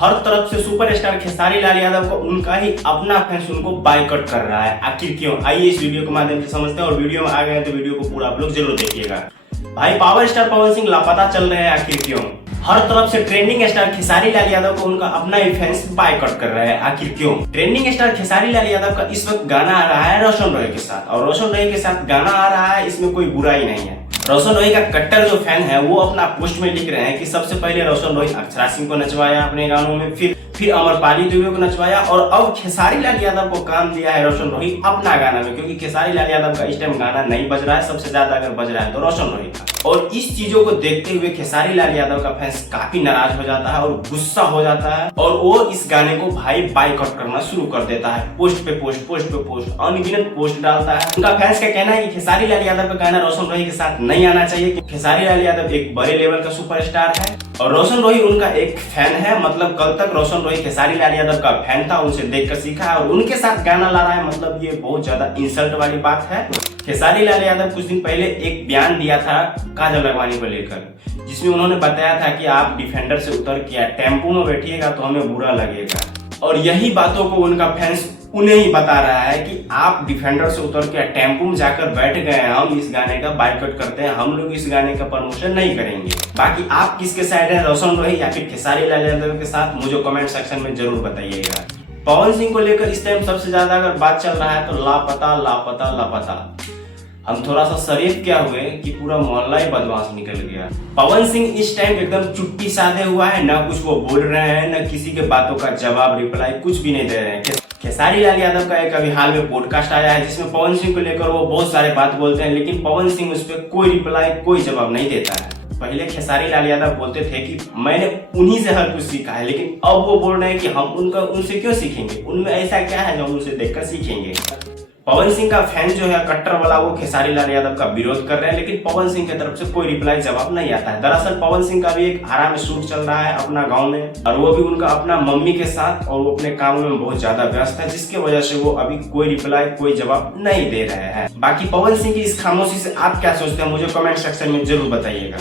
हर तरफ से सुपरस्टार खेसारी लाल यादव को उनका ही अपना फैंस उनको बायकॉट कर रहा है। आखिर क्यों, आइए इस वीडियो के माध्यम से समझते हैं। और वीडियो में आ गए तो वीडियो को पूरा आप लोग जरूर देखिएगा। भाई पावर स्टार पवन सिंह लापता चल रहे हैं, आखिर क्यों? हर तरफ से ट्रेंडिंग स्टार खेसारी लाल यादव को उनका अपना ही फैंस बायकॉट कर रहे हैं, आखिर क्यों? ट्रेंडिंग स्टार खेसारी लाल यादव का इस वक्त गाना आ रहा है रोशन रॉय के साथ, और रोशन रॉय के साथ गाना आ रहा है, इसमें कोई बुराई नहीं है। रोशन रॉय का कट्टर जो फैन है वो अपना पोस्ट में लिख रहे हैं कि सबसे पहले रोशन रॉय अक्षरा सिंह को नचवाया अपने गानों में, फिर अमरपाली दुबे को नचवाया, और अब खेसारी लाल यादव को काम दिया है रोशन रॉय अपना गाना में, क्योंकि खेसारी लाल यादव का इस टाइम गाना नहीं बज रहा है। सबसे ज्यादा अगर बज रहा है तो रोशन रॉय का। और इस चीजों को देखते हुए खेसारी लाल यादव का फैंस काफी नाराज हो जाता है और गुस्सा हो जाता है, और वो इस गाने को भाई बायकॉट करना शुरू कर देता है। पोस्ट पे पोस्ट अनगिनत पोस्ट डालता है। उनका फैंस का कहना है कि खेसारी लाल यादव का गाना रोशन रॉय के साथ नहीं आना चाहिए, कि खेसारी लाल यादव एक बड़े लेवल का सुपरस्टार है और रोशन रॉय उनका एक फैन है। मतलब कल तक रोशन रॉय खेसारी लाल यादव का फैन था, उनसे देखकर सीखा है, और उनके साथ गाना ला रहा है। मतलब ये बहुत ज्यादा इंसल्ट वाली बात है। खेसारी लाल यादव कुछ दिन पहले एक बयान दिया था काजल राघवानी को लेकर, जिसमें उन्होंने बताया था कि आप डिफेंडर से उतर के टेम्पो में बैठिएगा तो हमें बुरा लगेगा, और यही बातों को उनका फैंस उन्हें ही बता रहा है कि आप डिफेंडर से उतर के टेम्पो में जाकर बैठ गए हैं, हम इस गाने का बायकॉट करते हैं, हम लोग इस गाने का प्रमोशन नहीं करेंगे। बाकी आप किसके साइड है, रोशन रॉय या फिर खेसारी लाल यादव के साथ, मुझे कमेंट सेक्शन में जरूर बताइएगा। पवन सिंह को लेकर इस टाइम सबसे ज्यादा अगर बात चल रहा है तो लापता लापता लापता। हम थोड़ा सा शरीफ क्या हुए कि पूरा मोहल्ला ही बदमाश निकल गया। पवन सिंह इस टाइम एकदम चुप्पी साधे हुआ है, ना कुछ वो बोल रहे हैं, ना किसी के बातों का जवाब रिप्लाई कुछ भी नहीं दे रहे हैं। खेसारी लाल यादव का एक अभी हाल में पॉडकास्ट आया है जिसमें पवन सिंह को लेकर वो बहुत सारे बात बोलते हैं, लेकिन पवन सिंह उस पर कोई रिप्लाई कोई जवाब नहीं देता है। पहले खेसारी लाल यादव बोलते थे कि मैंने उन्हीं से हर कुछ सीखा है, लेकिन अब वो बोल रहे हैं कि हम उनसे क्यों सीखेंगे, उनमें ऐसा क्या है जो हम उनसे देखकर सीखेंगे। पवन सिंह का फैन जो है कट्टर वाला, वो खेसारी लाल यादव का विरोध कर रहे हैं, लेकिन पवन सिंह की तरफ से कोई रिप्लाई जवाब नहीं आता है। दरअसल पवन सिंह का भी एक आरा में शूट चल रहा है अपना गांव में, और वो भी उनका अपना मम्मी के साथ, और वो अपने कामों में बहुत ज्यादा व्यस्त है, जिसकी वजह से वो अभी कोई रिप्लाई कोई जवाब नहीं दे रहे हैं। बाकी पवन सिंह की इस खामोशी से आप क्या सोचते हैं, मुझे कमेंट सेक्शन में जरूर बताइएगा।